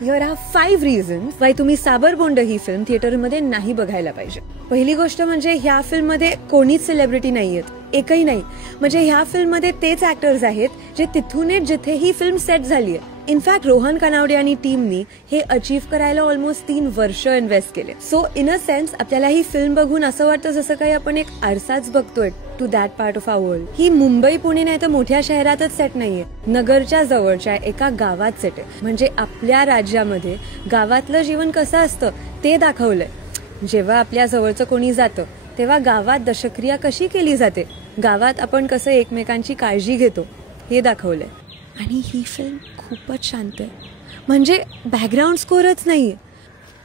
Here R 5 reasons why तुम्ही साबरबोंड ही film थिएटरमध्ये नाही बघायला पाहिजे. पहिली गोष्ट म्हणजे ह्या फिल्ममध्ये कोणीच सेलिब्रिटी नाहीयेत, एकही नाही. म्हणजे ह्या फिल्ममध्ये तेच ऍक्टर्स आहेत जे तिथून जिथे ही फिल्म सेट झाली आहे. इनफॅक्ट रोहन कनावडे आणि टीमनी हे अचीव्ह करायला ऑलमोस्ट 3 वर्ष इन्व्हेस्ट केले. सो इन अ सेन्स आपल्याला ही फिल्म बघून असं वाटतं जसं काही आपण एक आरसाच बघतोय to that part of our world. ही मुंबई पुणे नाही तर मोठ्या शहरातच सेट नाहीये, नगरच्या जवळच्या एका गावात सेट आहे. म्हणजे आपल्या राज्यामध्ये गावातलं जीवन कसं असतं ते दाखवलंय. जेव्हा आपल्या जवळचं कोणी जातं तेव्हा गावात दशक्रिया कशी केली जाते, गावात आपण कसं एकमेकांची काळजी घेतो हे दाखवलंय. आणि ही फिल्म खूपच शांत आहे. म्हणजे बॅकग्राऊंड स्कोरच नाहीये,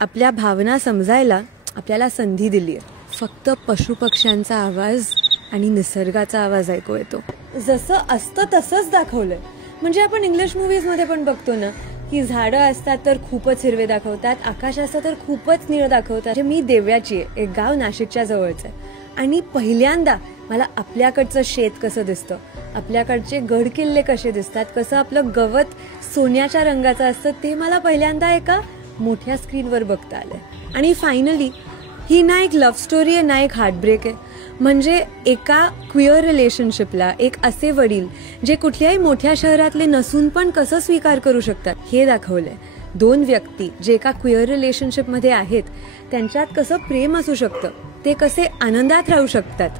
आपल्या भावना समजायला आपल्याला संधी दिली आहे. फक्त पशुपक्ष्यांचा आवाज आणि निसर्गाचा आवाज ऐकू येतो. जसं असतं तसंच दाखवलंय. म्हणजे आपण इंग्लिश मूव्हीजमध्ये पण बघतो ना की झाडं असतात तर खूपच हिरवे दाखवतात, आकाश असतं तर खूपच निळ दाखवतात. मी देव्याची आहे, एक गाव नाशिकच्या जवळचं आहे. आणि पहिल्यांदा मला आपल्याकडचं शेत कसं दिसतं, आपल्याकडचे गड किल्ले कसे दिसतात, कसं आपलं गवत सोन्याच्या रंगाचं असतं ते मला पहिल्यांदा एका मोठ्या स्क्रीनवर बघता आलंय. आणि फायनली ही ना एक लव्ह स्टोरी आहे ना एक हार्टब्रेक आहे. म्हणजे एका क्विअर रिलेशनशिपला एक असे वडील जे कुठल्याही मोठ्या शहरातले नसून पण कसं स्वीकार करू शकतात हे दाखवलंय. 2 व्यक्ती जे एका क्विअर रिलेशनशिपमध्ये आहेत त्यांच्यात कसं प्रेम असू शकतं, ते कसे आनंदात राहू शकतात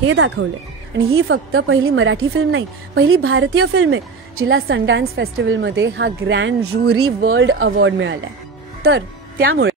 हे दाखवलंय. आणि ही फक्त पहिली मराठी फिल्म नाही, पहिली भारतीय फिल्म आहे जिला सनडान्स फेस्टिवलमध्ये हा ग्रँड ज्युरी वर्ल्ड अवॉर्ड मिळालाय. तर त्यामुळे